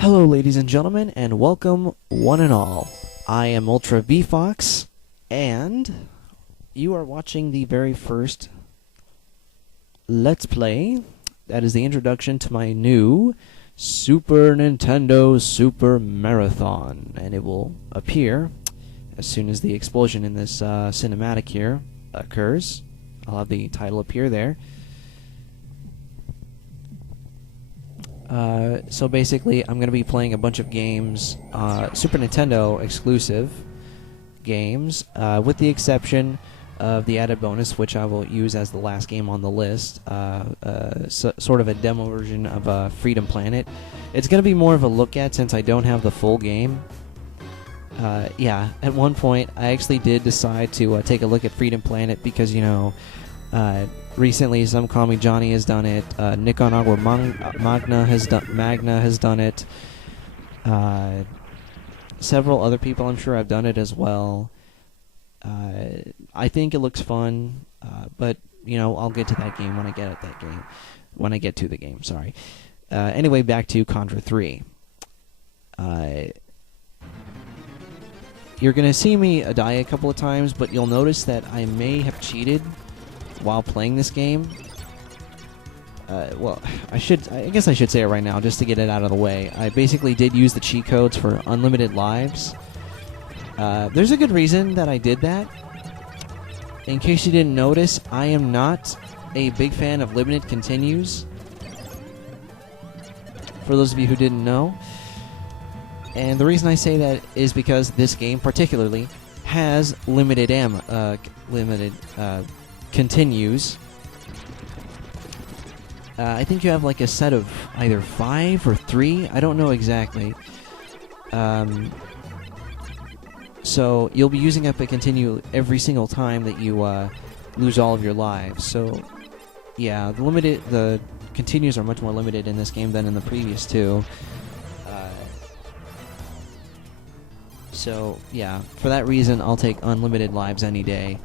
Hello, ladies and gentlemen, and welcome one and all. I am Ultra V Fox, and you are watching the very first Let's Play. That is the introduction to my new Super Nintendo Super Marathon, and it will appear as soon as the explosion in this cinematic here occurs. I'll have the title appear there. So basically, I'm going to be playing a bunch of games, Super Nintendo exclusive games, with the exception of the added bonus, which I will use as the last game on the list, sort of a demo version of Freedom Planet. It's going to be more of a look at since I don't have the full game. Yeah, at one point, I actually did decide to take a look at Freedom Planet because, you know, recently SomecallmeJohnny has done it, Nikon Agua Magna has done it, several other people I'm sure have done it as well. I think it looks fun, but, you know, I'll get to that game when I get at that game. When I get to the game, sorry. Anyway, back to Contra 3. You're going to see me die a couple of times, but you'll notice that I may have cheated while playing this game. Well, I guess I should say it right now just to get it out of the way. I basically did use the cheat codes for unlimited lives. There's a good reason that I did that. In case you didn't notice, I am not a big fan of limited continues. For those of you who didn't know. And the reason I say that is because this game particularly has limited continues. I think you have like a set of either 5 or 3. I don't know exactly. So you'll be using up a continue every single time that you lose all of your lives. So yeah, the continues are much more limited in this game than in the previous two. So yeah, for that reason, I'll take unlimited lives any day.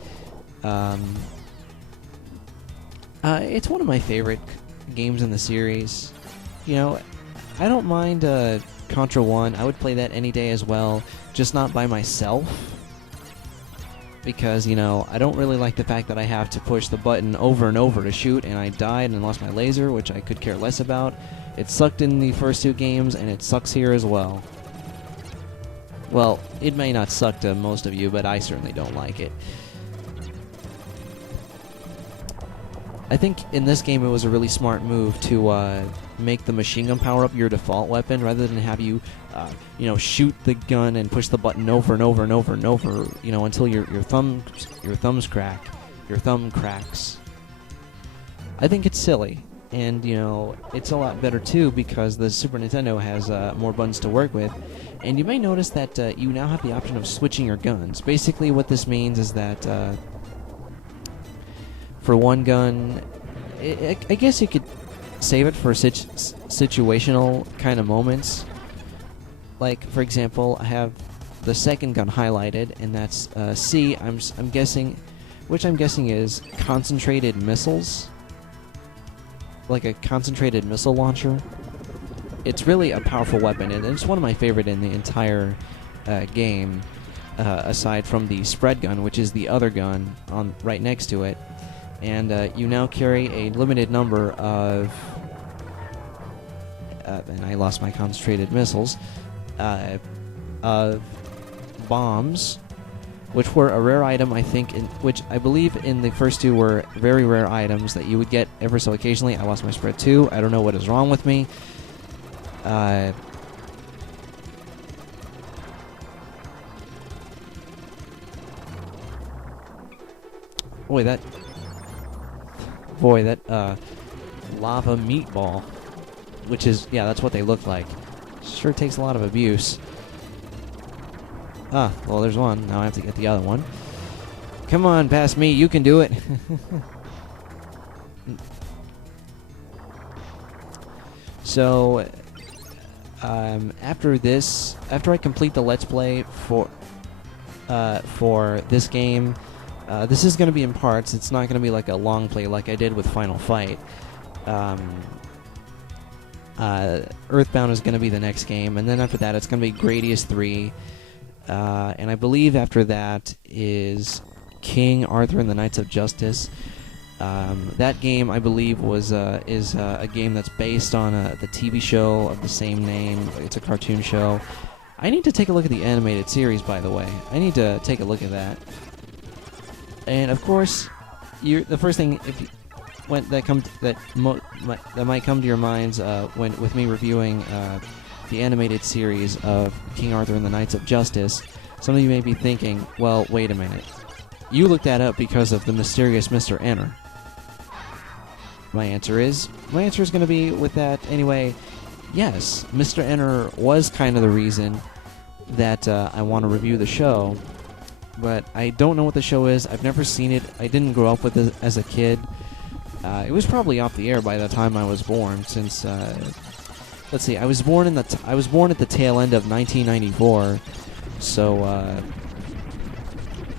It's one of my favorite games in the series. You know, I don't mind Contra 1. I would play that any day as well, just not by myself. Because, you know, I don't really like the fact that I have to push the button over and over to shoot, and I died and lost my laser, which I could care less about. It sucked in the first two games, and it sucks here as well. Well, it may not suck to most of you, but I certainly don't like it. I think in this game it was a really smart move to make the machine gun power-up your default weapon rather than have you, you know, shoot the gun and push the button over and over and over and over, you know, until your thumb cracks. I think it's silly, and you know, it's a lot better too because the Super Nintendo has more buttons to work with, and you may notice that you now have the option of switching your guns. Basically, what this means is that for one gun, I guess you could save it for situational kind of moments. Like, for example, I have the second gun highlighted, and that's C. I'm guessing, which I'm guessing is concentrated missiles, like a concentrated missile launcher. It's really a powerful weapon, and it's one of my favorite in the entire game, aside from the spread gun, which is the other gun on right next to it. And you now carry a limited number of, and I lost my concentrated missiles, of bombs, which were a rare item, I think, which I believe in the first two were very rare items that you would get ever so occasionally. I lost my spread too. I don't know what is wrong with me. Boy, that lava meatball, which is, yeah, that's what they look like. Sure takes a lot of abuse. Ah, well, there's one. Now I have to get the other one. Come on, past me. You can do it. So, after I complete the Let's Play for this game, this is going to be in parts. It's not going to be like a long play like I did with Final Fight. Earthbound is going to be the next game, and then after that it's going to be Gradius 3, and I believe after that is King Arthur and the Knights of Justice. That game, I believe, is a game that's based on the TV show of the same name. It's a cartoon show. I need to take a look at the animated series, by the way. I need to take a look at that. And of course, the first thing that might come to your minds with me reviewing the animated series of King Arthur and the Knights of Justice, some of you may be thinking, well, wait a minute. You looked that up because of the mysterious Mr. Enter. My answer is going to be with that anyway. Yes, Mr. Enter was kind of the reason that I want to review the show, but I don't know what the show is. I've never seen it. I didn't grow up with it as a kid. It was probably off the air by the time I was born. Since let's see, I was born at the tail end of 1994, so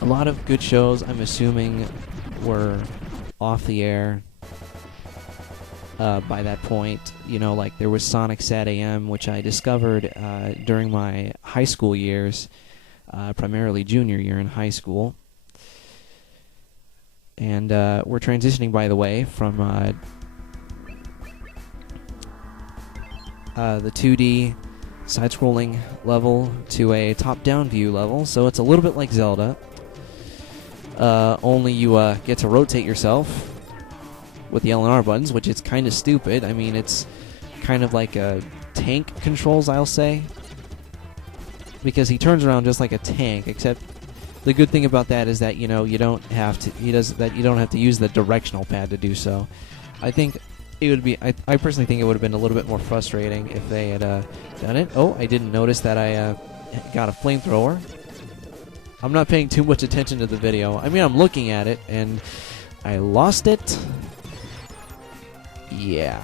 a lot of good shows, I'm assuming, were off the air by that point. You know, like there was Sonic Sat AM, which I discovered during my high school years, primarily junior year in high school. And we're transitioning, by the way, from the 2D side-scrolling level to a top-down view level, so it's a little bit like Zelda. Only you get to rotate yourself with the L and R buttons, which is kind of stupid. I mean, it's kind of like tank controls, I'll say, because he turns around just like a tank. Except the good thing about that is that you don't have to. You don't have to use the directional pad to do so. I think it would be. I personally think it would have been a little bit more frustrating if they had done it. Oh, I didn't notice that I got a flamethrower. I'm not paying too much attention to the video. I mean, I'm looking at it, and I lost it. Yeah.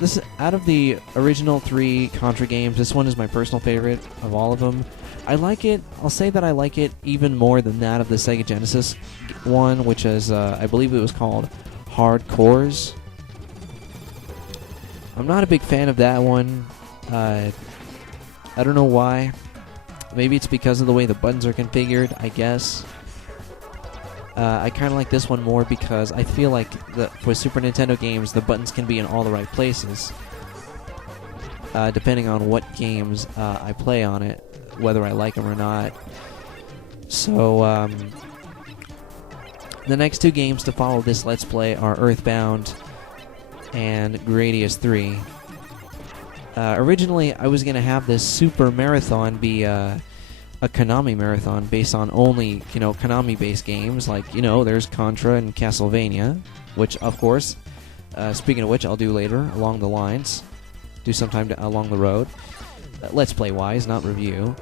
This is, out of the original 3 Contra games, this one is my personal favorite of all of them. I like it. I'll say that I like it even more than that of the Sega Genesis one, which is, I believe it was called Hardcores. I'm not a big fan of that one. I don't know why. Maybe it's because of the way the buttons are configured, I guess. I kind of like this one more because I feel like for Super Nintendo games, the buttons can be in all the right places, depending on what games I play on it, whether I like them or not. So, the next 2 games to follow this Let's Play are Earthbound and Gradius 3. Originally, I was going to have this Super Marathon be a Konami marathon based on only, Konami-based games, like, there's Contra and Castlevania, which, of course, speaking of which, I'll do later along the lines, do sometime along the road, Let's Play-wise, not review.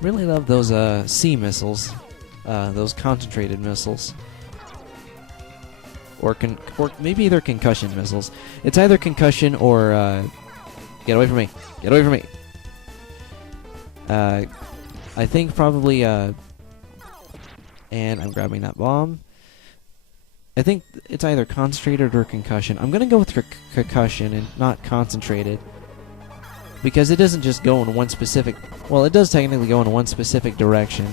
Really love those sea missiles, those concentrated missiles. Or maybe they're concussion missiles. It's either concussion or get away from me. Get away from me. I think probably and I'm grabbing that bomb. I think it's either concentrated or concussion. I'm gonna go with concussion and not concentrated, because it doesn't just go in one specific. Well, it does technically go in one specific direction.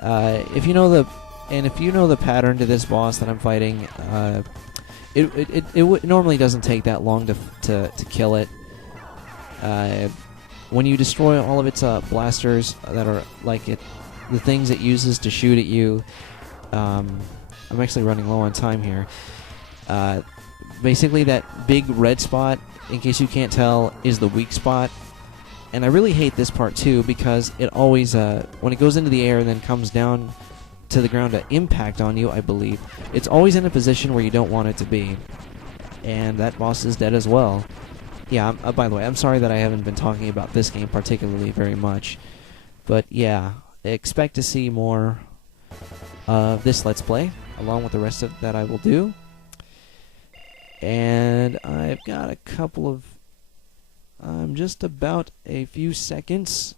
If you know the pattern to this boss that I'm fighting, it normally doesn't take that long to kill it. When you destroy all of its blasters that are like the things it uses to shoot at you, I'm actually running low on time here. Basically, that big red spot, in case you can't tell, is the weak spot. And I really hate this part too, because it always, when it goes into the air and then comes down to the ground to impact on you, I believe, it's always in a position where you don't want it to be. And that boss is dead as well. Yeah, by the way, I'm sorry that I haven't been talking about this game particularly very much. But yeah, expect to see more of this Let's Play, along with the rest of that I will do. And I've got a couple of... just about a few seconds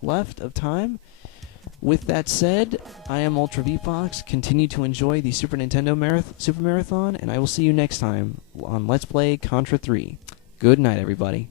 left of time. With that said, I am Ultra VFox. Continue to enjoy the Super Nintendo Super Marathon, and I will see you next time on Let's Play Contra 3. Good night, everybody.